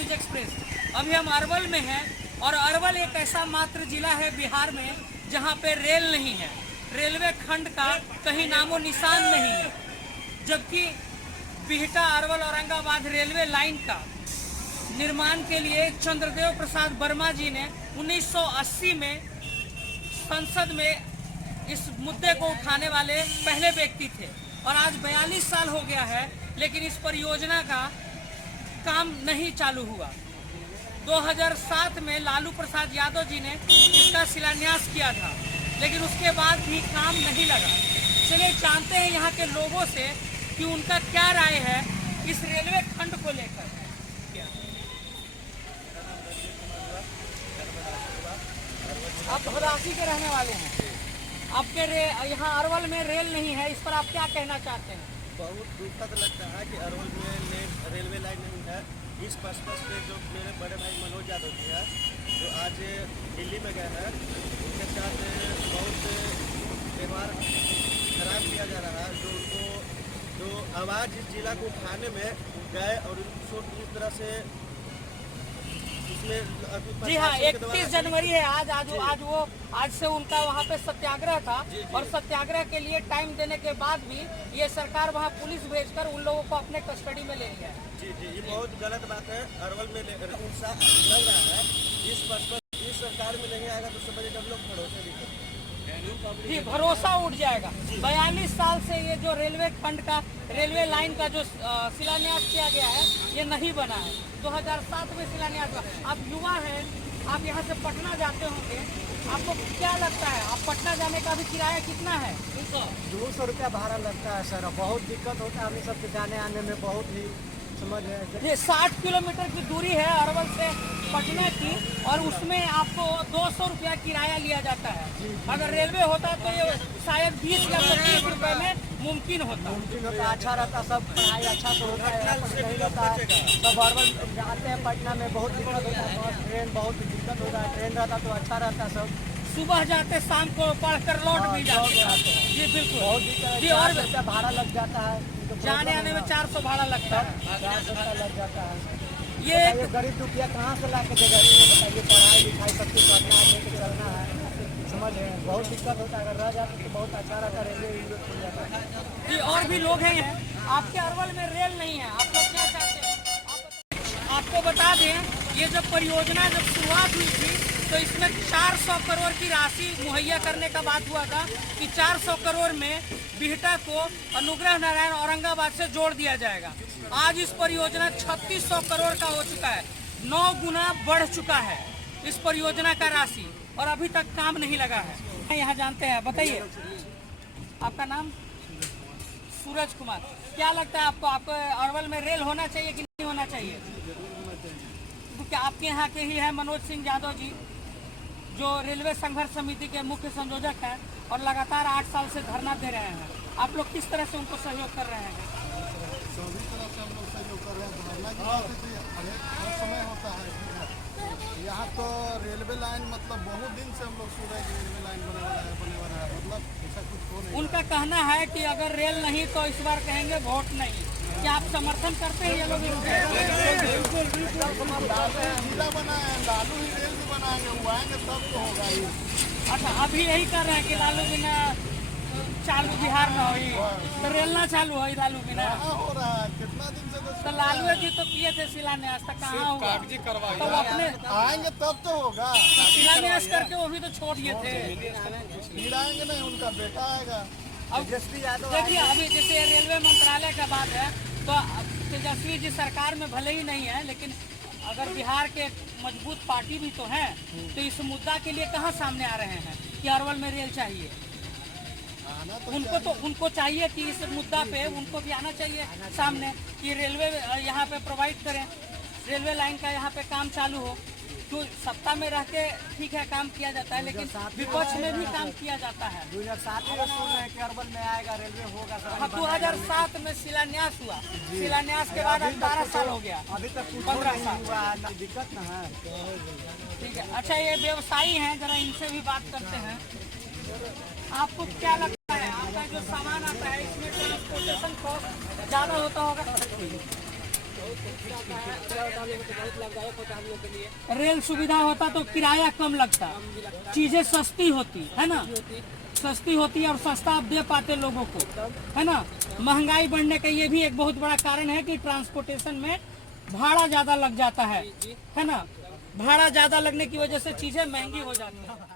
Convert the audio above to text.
News express. अभी हम अरवल में हैं और अरवल एक ऐसा मात्र जिला है बिहार में जहां पे रेल नहीं है, रेलवे खंड का कहीं नामो निशान नहीं है। जबकि बिहटा अरवल औरंगाबाद रेलवे लाइन का निर्माण के लिए चंद्रदेव प्रसाद वर्मा जी ने 1980 में संसद में इस मुद्दे को उठाने वाले पहले व्यक्ति थे और आज 42 साल हो गया है, लेकिन इस परियोजना का काम नहीं चालू हुआ। 2007 में लालू प्रसाद यादव जी ने इसका शिलान्यास किया था, लेकिन उसके बाद भी काम नहीं लगा। चलिए जानते हैं यहाँ के लोगों से कि उनका क्या राय है इस रेलवे खंड को लेकर। आप भदासी के रहने वाले हैं, आपके यहाँ अरवल में रेल नहीं है, इस पर आप क्या कहना चाहते हैं? बहुत दुखद लगता है कि अरवल में रेलवे लाइन नहीं है। इस पर्पस पे जो मेरे बड़े भाई मनोज यादव जी है, जो आज दिल्ली में गए हैं, उनके साथ बहुत व्यवहार खराब किया जा रहा है। जो उनको जो आवाज़ इस जिला को उठाने में गए और उनको इस तरह से जी हाँ, 31 जनवरी है आज से उनका वहाँ पे सत्याग्रह था। और सत्याग्रह के लिए टाइम देने के बाद भी ये सरकार वहाँ पुलिस भेजकर उन लोगों को अपने कस्टडी में ले लिया है। जी, ये बहुत गलत बात है। अरवल में उत्साह लग रहा है, इस सरकार में नहीं आएगा तो समझिए हम लोग भरोसे नहीं करते जी, भरोसा उठ जाएगा। 42 साल से ये जो रेलवे खंड का रेलवे लाइन का जो शिलान्यास किया गया है, ये नहीं बना है। 2007 में शिलान्यास हुआ। आप युवा हैं, आप यहाँ से पटना जाते होंगे, आपको क्या लगता है आप पटना जाने का भी किराया कितना है? 200 रुपया भाड़ा लगता है सर। बहुत दिक्कत होता है हमें सबके जाने आने में, बहुत ही समझ है। ये 60 किलोमीटर की दूरी है अरवल से पटना की, और उसमें आपको 200 रुपया किराया लिया जाता है। अगर रेलवे होता तो ये शायद 20 या 25 रुपए में मुमकिन होता। अच्छा रहता, सब पढ़ाई अच्छा से होता है, नहीं रहता है। सब अरवल जाते हैं पटना में, बहुत दिक्कत होता है। बस ट्रेन बहुत दिक्कत होता है, ट्रेन रहता तो अच्छा रहता। सब सुबह जाते शाम को पढ़कर लौट भी जाते हैं। जी बिल्कुल, बहुत दिक्कत है। और रुपया भाड़ा लग जाता है, जाने आने में 400 भाड़ा लगता है, 400 लग जाता है। ये गरीब दुखिया कहाँ से ला के देगा? बताइए, पढ़ाई लिखाई सब कुछ करना है, लेके चलना है, समझ है। बहुत दिक्कत होता है। अगर रह जाते तो बहुत अच्छा रहता, रेलवे खुल जाता है। और भी लोग हैं आपके अरवल में रेल नहीं है, आप लोग क्या चाहते हैं? आपको बता दें, ये जब परियोजना शुरुआत हुई थी तो इसमें 400 करोड़ की राशि मुहैया करने का बात हुआ था कि 400 करोड़ में बिहटा को अनुग्रह नारायण औरंगाबाद से जोड़ दिया जाएगा। आज इस परियोजना 3600 करोड़ का हो चुका है, 9 गुना बढ़ चुका है इस परियोजना का राशि, और अभी तक काम नहीं लगा है। यहाँ जानते हैं, बताइए आपका नाम? सूरज कुमार। क्या लगता है आपको अरवल में रेल होना चाहिए कि नहीं होना चाहिए? क्या आपके यहाँ के ही है मनोज सिंह यादव जी, जो रेलवे संघर्ष समिति के मुख्य संयोजक हैं और लगातार 8 साल से धरना दे रहे हैं। आप लोग किस तरह से उनको सहयोग कर रहे हैं? सभी तरह से हम लोग सहयोग कर रहे हैं। धरना की बात हर समय होता है। यहाँ तो रेलवे लाइन मतलब बहुत दिन से हम लोग सुन रहे हैं कि रेलवे लाइन बने वाला है, मतलब ऐसा कुछ हो नहीं। उनका कहना है कि अगर रेल नहीं तो इस बार कहेंगे वोट नहीं। क्या आप समर्थन करते हैं ये लोग? बिल्कुल जिला बनाए, लालू ही रेल भी बनाएंगे, वो आएंगे तब तो होगा ही। अच्छा, अभी यही कर रहे हैं कि लालू बिना चालू बिहार में हुई तो रेल ना चालू हो, लालू बिना हो रहा है कितना दिन से। तो लालू जी तो किए थे शिलान्यास, तक कहाँ होगा? तो अपने आएंगे तब तो होगा। शिलान्यास करके वो भी तो छोड़ दिए थे। फिर आएंगे नहीं, उनका बेटा आएगा। अब देखिए, अभी जैसे रेलवे मंत्रालय का बात है तो तेजस्वी जी सरकार में भले ही नहीं है, लेकिन अगर बिहार के मजबूत पार्टी भी तो हैं, तो इस मुद्दा के लिए कहाँ सामने आ रहे हैं कि अरवल में रेल चाहिए? उनको चाहिए कि इस मुद्दा पे उनको भी आना चाहिए सामने कि रेलवे यहाँ पे प्रोवाइड करें, रेलवे लाइन का यहाँ पे काम चालू हो। तो सत्ता में रह के ठीक है काम किया जाता है, लेकिन विपक्ष में भी काम किया जाता है। 2007 में सुन रहे हैं कि अरवल में आएगा, रेलवे होगा। 2007 में शिलान्यास हुआ, शिलान्यास के बाद 12 साल हो गया, अभी तक 15 साल हुआ, दिक्कत न है। ठीक है। अच्छा, ये व्यवसायी हैं, जरा इनसे भी बात करते हैं। आपको क्या लगता है, आपका जो सामान आता है इसमें ट्रांसपोर्टेशन कॉस्ट ज़्यादा होता होगा? बहुत लाभदायक होता है हम लोग के लिए। रेल सुविधा होता तो किराया कम लगता, चीजें सस्ती होती है ना, सस्ती होती है और सस्ता आप दे पाते लोगों को, है ना। महंगाई बढ़ने का ये भी एक बहुत बड़ा कारण है कि ट्रांसपोर्टेशन में भाड़ा ज्यादा लग जाता है ना। भाड़ा ज्यादा लगने की वजह से चीजें महंगी हो जाती है।